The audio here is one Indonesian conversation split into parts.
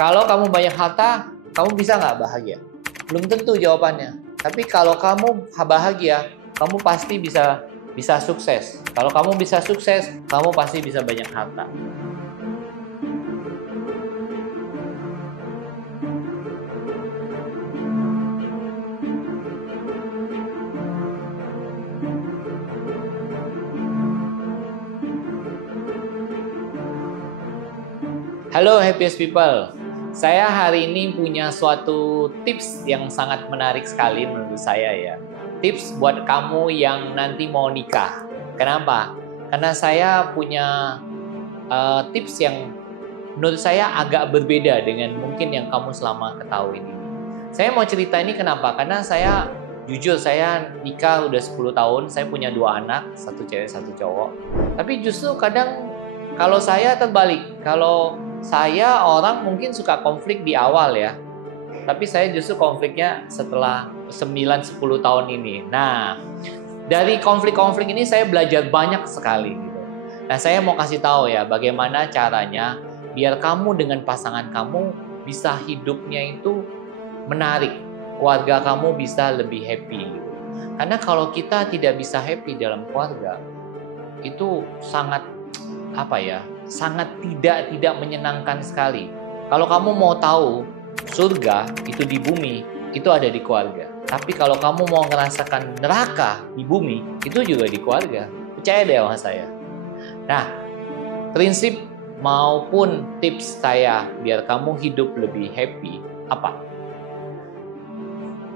Kalau kamu banyak harta, kamu bisa nggak bahagia? Belum tentu jawabannya. Tapi kalau kamu bahagia, kamu pasti bisa sukses. Kalau kamu bisa sukses, kamu pasti bisa banyak harta. Halo happiest people, saya hari ini punya suatu tips yang sangat menarik sekali menurut saya ya. Tips buat kamu yang nanti mau nikah. Kenapa? Karena saya punya tips yang menurut saya agak berbeda dengan mungkin yang kamu selama ketahui ini. Saya mau cerita ini kenapa? Karena saya jujur saya nikah udah 10 tahun, saya punya 2 anak, satu cewek satu cowok. Tapi justru kadang kalau saya terbalik, kalau saya orang mungkin suka konflik di awal ya. Tapi saya justru konfliknya setelah 9-10 tahun ini. Nah, dari konflik-konflik ini saya belajar banyak sekali gitu. Nah, saya mau kasih tahu ya bagaimana caranya biar kamu dengan pasangan kamu bisa hidupnya itu menarik. Keluarga kamu bisa lebih happy gitu. Karena kalau kita tidak bisa happy dalam keluarga, itu sangat sangat tidak menyenangkan sekali. Kalau kamu mau tahu surga itu di bumi, itu ada di keluarga. Tapi kalau kamu mau merasakan neraka di bumi, itu juga di keluarga. Percaya deh sama saya. Nah, prinsip maupun tips saya biar kamu hidup lebih happy apa?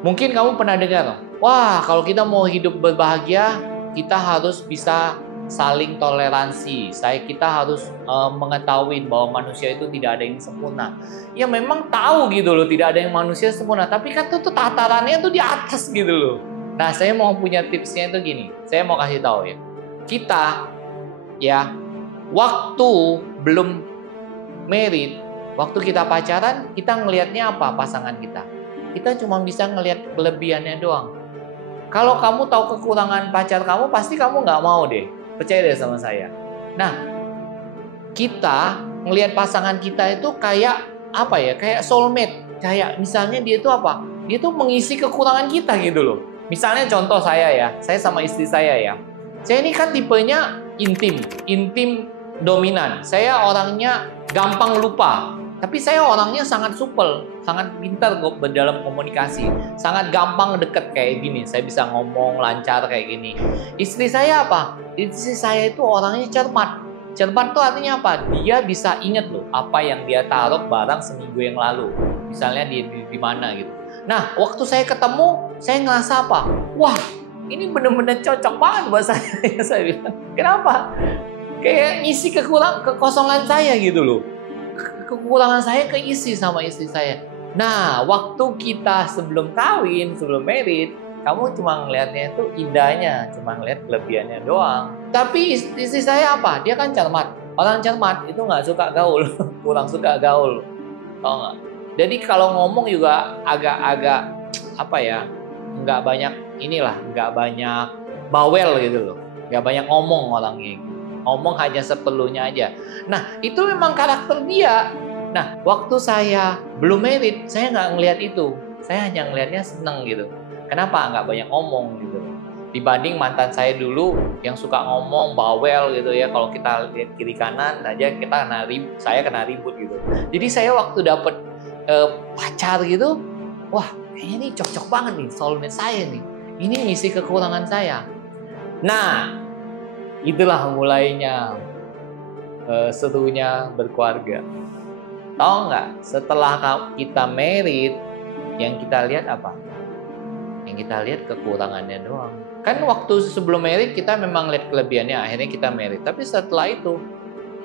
Mungkin kamu pernah dengar, wah kalau kita mau hidup berbahagia, kita harus bisa saling toleransi. Kita harus mengetahui bahwa manusia itu tidak ada yang sempurna. Ya memang tahu gitu loh, tidak ada yang manusia sempurna. Tapi kan tuh tatarannya tuh di atas gitu loh. Nah, saya mau punya tipsnya itu gini. Saya mau kasih tahu ya. Kita ya waktu belum married, waktu kita pacaran, kita ngelihatnya apa pasangan kita? Kita cuma bisa ngelihat kelebihannya doang. Kalau kamu tahu kekurangan pacar kamu, pasti kamu nggak mau deh. Percaya deh sama saya. Nah, kita ngelihat pasangan kita itu kayak apa ya? Kayak soulmate. Kayak misalnya dia itu apa? Dia tuh mengisi kekurangan kita gitu loh. Misalnya contoh saya ya, saya sama istri saya ya. Saya ini kan tipenya intim dominan. Saya orangnya gampang lupa. Tapi saya orangnya sangat supel, sangat pintar dalam komunikasi, sangat gampang deket kayak gini. Saya bisa ngomong lancar kayak gini. Istri saya apa? Istri saya itu orangnya cermat. Cermat tuh artinya apa? Dia bisa inget loh apa yang dia taruh barang seminggu yang lalu. Misalnya di mana gitu. Nah, waktu saya ketemu, saya ngerasa apa? Wah, ini bener-bener cocok banget buat saya. Saya bilang, kenapa? Kayak ngisi kekosongan saya gitu loh. Kekurangan saya keisi sama istri saya. Nah, waktu kita sebelum kawin, sebelum married, kamu cuma ngelihatnya itu indahnya, cuma ngelihat kelebihannya doang. Tapi istri saya apa? Dia kan cermat. Orang cermat itu nggak suka gaul, kurang suka gaul, tau nggak? Jadi kalau ngomong juga agak-agak apa ya? Nggak banyak nggak banyak bawel gitu loh, nggak banyak ngomong orangnya. Ngomong hanya seperlunya aja. Nah, itu memang karakter dia. Nah, waktu saya belum married, saya nggak ngelihat itu. Saya hanya ngelihatnya seneng gitu. Kenapa? Nggak banyak ngomong gitu. Dibanding mantan saya dulu yang suka ngomong, bawel gitu ya. Kalau kita lihat kiri kanan aja, saya kena ribut gitu. Jadi saya waktu dapet pacar gitu, wah kayaknya ini cocok banget nih, soulmate saya nih. Ini ngisi kekurangan saya. Nah, itulah mulainya serunya berkeluarga. Tahu nggak? Setelah kita married, yang kita lihat apa? Yang kita lihat kekurangannya doang. Kan waktu sebelum married kita memang lihat kelebihannya, akhirnya kita married. Tapi setelah itu,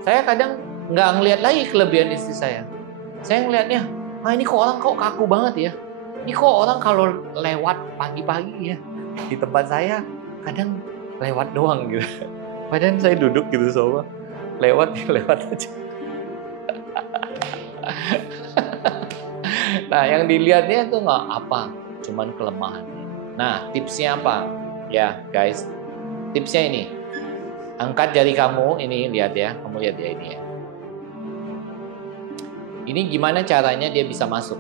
saya kadang nggak ngelihat lagi kelebihan istri saya. Saya ngelihatnya, ini kok orang kaku banget ya. Ini kok orang kalau lewat pagi-pagi ya di tempat saya kadang lewat doang gitu. Padahal saya duduk gitu sama lewat aja. Nah, yang dilihatnya itu nggak apa, cuman kelemahannya. Nah, tipsnya apa? Ya, guys, tipsnya ini. Angkat jari kamu, ini lihat ya, kamu lihat ya ini ya. Ini gimana caranya dia bisa masuk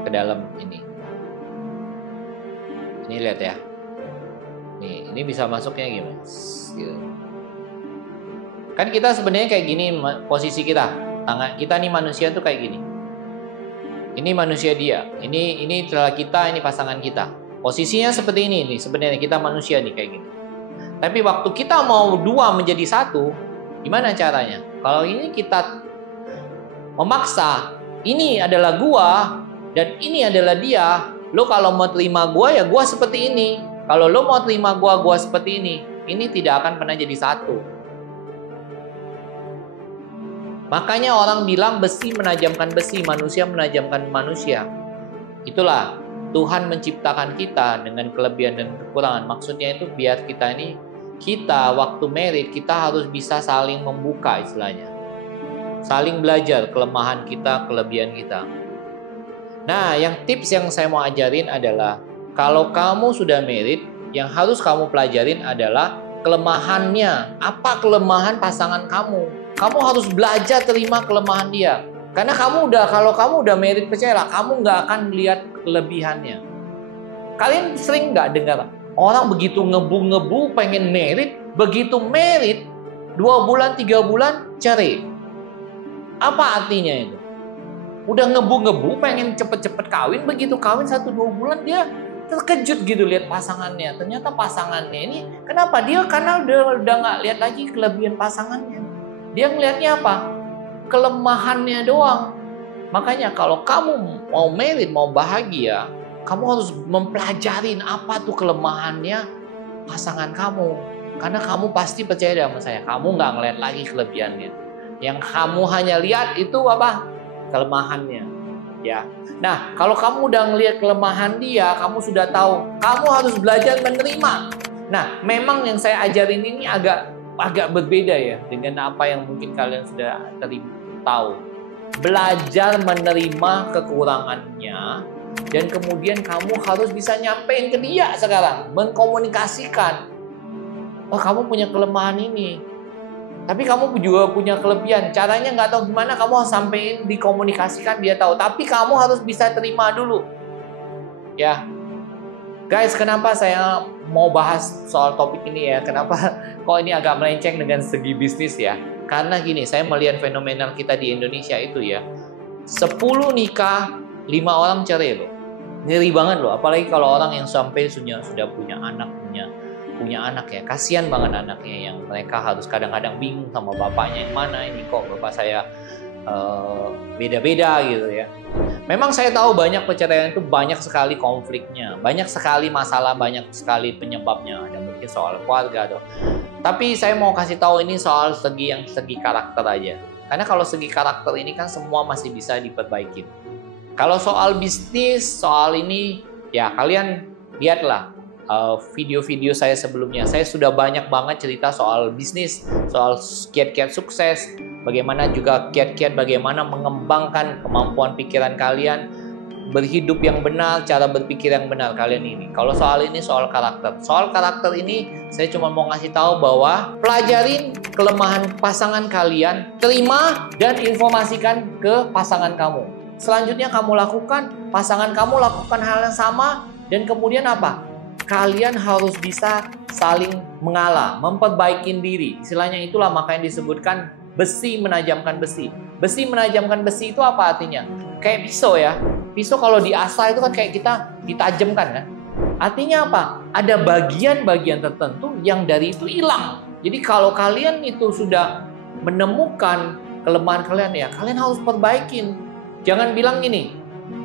ke dalam ini. Ini lihat ya. Nih, ini bisa masuknya gimana? Gitu. Kan kita sebenarnya kayak gini posisi kita. Tangan kita nih manusia tuh kayak gini. Ini manusia dia. Ini adalah kita, ini pasangan kita. Posisinya seperti ini nih. Sebenarnya kita manusia nih kayak gini. Tapi waktu kita mau dua menjadi satu, gimana caranya? Kalau ini kita memaksa, ini adalah gua dan ini adalah dia. Lo kalau mau terima gua ya gua seperti ini. Kalau lo mau terima gua seperti ini tidak akan pernah jadi satu. Makanya orang bilang besi menajamkan besi, manusia menajamkan manusia. Itulah Tuhan menciptakan kita dengan kelebihan dan kekurangan. Maksudnya itu biar kita waktu married kita harus bisa saling membuka istilahnya. Saling belajar kelemahan kita, kelebihan kita. Nah, tips yang saya mau ajarin adalah kalau kamu sudah married, yang harus kamu pelajarin adalah kelemahannya. Apa kelemahan pasangan kamu? Kamu harus belajar terima kelemahan dia. Karena kalau kamu udah married, percayalah, kamu nggak akan lihat kelebihannya. Kalian sering nggak dengar orang begitu ngebu-ngebu pengen married, begitu married 2 bulan, 3 bulan cerai. Apa artinya itu? Udah ngebu-ngebu pengen cepet-cepet kawin, begitu kawin 1-2 bulan dia terkejut gitu lihat pasangannya. Ternyata pasangannya ini kenapa? Karena udah nggak lihat lagi kelebihan pasangannya. Dia ngelihatnya apa? Kelemahannya doang. Makanya kalau kamu mau married, mau bahagia, kamu harus mempelajarin apa tuh kelemahannya pasangan kamu. Karena kamu pasti percaya sama saya, kamu nggak ngeliat lagi kelebihannya. Yang kamu hanya lihat itu apa? Kelemahannya. Ya. Nah, kalau kamu udah ngelihat kelemahan dia, kamu sudah tahu, kamu harus belajar menerima. Nah, memang yang saya ajarin ini agak berbeda ya dengan apa yang mungkin kalian sudah tahu. Belajar menerima kekurangannya dan kemudian kamu harus bisa nyampein ke dia sekarang, mengkomunikasikan. Oh, kamu punya kelemahan ini. Tapi kamu juga punya kelebihan. Caranya nggak tahu gimana, kamu harus sampein, dikomunikasikan, dia tahu. Tapi kamu harus bisa terima dulu. Ya. Guys, kenapa saya mau bahas soal topik ini ya? Kenapa kok ini agak melenceng dengan segi bisnis ya? Karena gini, saya melihat fenomenal kita di Indonesia itu ya. 10 nikah, 5 orang cerai loh. Ngeri banget loh. Apalagi kalau orang yang sampai sudah punya anak, punya anak ya. Kasihan banget anaknya yang mereka harus kadang-kadang bingung sama bapaknya yang mana. Ini kok bapak saya beda-beda gitu ya. Memang saya tahu banyak perceraian itu banyak sekali konfliknya, banyak sekali masalah, banyak sekali penyebabnya. Ada mungkin soal keluarga tuh. Tapi saya mau kasih tahu ini soal segi karakter aja. Karena kalau segi karakter ini kan semua masih bisa diperbaiki. Kalau soal bisnis, soal ini ya kalian lihatlah video-video saya sebelumnya. Saya sudah banyak banget cerita soal bisnis, soal kiat-kiat sukses, bagaimana juga kiat-kiat bagaimana mengembangkan kemampuan pikiran kalian, berhidup yang benar, cara berpikir yang benar kalian ini. Kalau soal ini soal karakter. Soal karakter ini saya cuma mau ngasih tahu bahwa pelajarin kelemahan pasangan kalian, terima dan informasikan ke pasangan kamu. Selanjutnya kamu lakukan, pasangan kamu lakukan hal yang sama dan kemudian apa? Kalian harus bisa saling mengalah, memperbaiki diri. Istilahnya itulah makanya disebutkan besi menajamkan besi. Besi menajamkan besi itu apa artinya? Kayak pisau ya. Pisau kalau diasah itu kan kayak kita ditajamkan kan. Artinya apa? Ada bagian-bagian tertentu yang dari itu hilang. Jadi kalau kalian itu sudah menemukan kelemahan kalian ya, kalian harus perbaikin. Jangan bilang gini,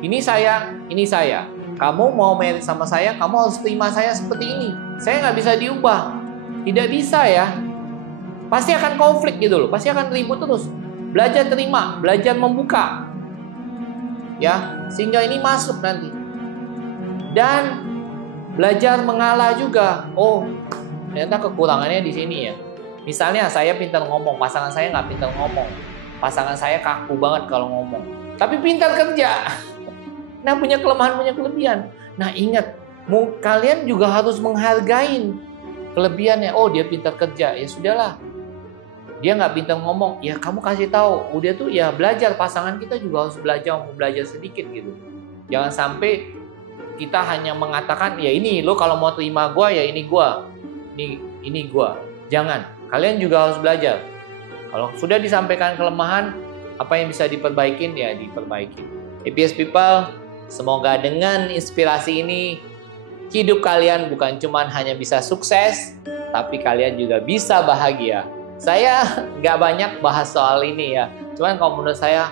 ini saya. Kamu mau married sama saya, kamu harus terima saya seperti ini. Saya nggak bisa diubah. Tidak bisa ya. Pasti akan konflik gitu loh. Pasti akan ribut terus. Belajar terima, belajar membuka. Ya, sehingga ini masuk nanti. Dan belajar mengalah juga. Oh, ternyata kekurangannya di sini ya. Misalnya saya pintar ngomong, pasangan saya nggak pintar ngomong. Pasangan saya kaku banget kalau ngomong. Tapi pintar kerja. Nah, punya kelemahan, punya kelebihan. Nah, ingat, kalian juga harus menghargai kelebihannya. Oh, dia pintar kerja. Ya sudahlah. Dia nggak pintar ngomong, ya kamu kasih tahu. Udah tuh ya belajar, pasangan kita juga harus belajar sedikit gitu. Jangan sampai kita hanya mengatakan, ya ini lo kalau mau terima gua ya ini gua. Ini gua. Jangan. Kalian juga harus belajar. Kalau sudah disampaikan kelemahan, apa yang bisa diperbaikin ya diperbaiki. EPS People, semoga dengan inspirasi ini hidup kalian bukan cuma hanya bisa sukses, tapi kalian juga bisa bahagia. Saya nggak banyak bahas soal ini ya, cuman kalau menurut saya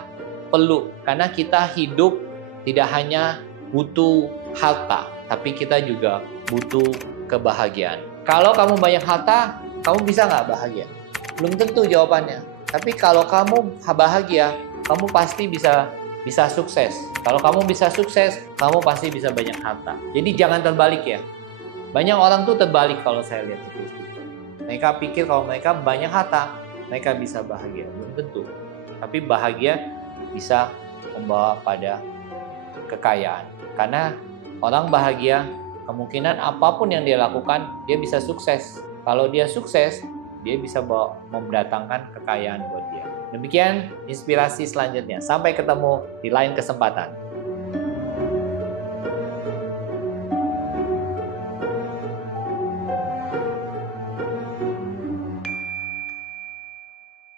perlu, karena kita hidup tidak hanya butuh harta, tapi kita juga butuh kebahagiaan. Kalau kamu banyak harta, kamu bisa nggak bahagia? Belum tentu jawabannya. Tapi kalau kamu bahagia, kamu pasti bisa sukses. Kalau kamu bisa sukses, kamu pasti bisa banyak harta. Jadi jangan terbalik ya. Banyak orang tuh terbalik kalau saya lihat itu. Mereka pikir kalau mereka banyak harta, mereka bisa bahagia. Belum tentu. Tapi bahagia bisa membawa pada kekayaan. Karena orang bahagia, kemungkinan apapun yang dia lakukan, dia bisa sukses. Kalau dia sukses, dia bisa mendatangkan kekayaan buat dia. Demikian inspirasi selanjutnya. Sampai ketemu di lain kesempatan.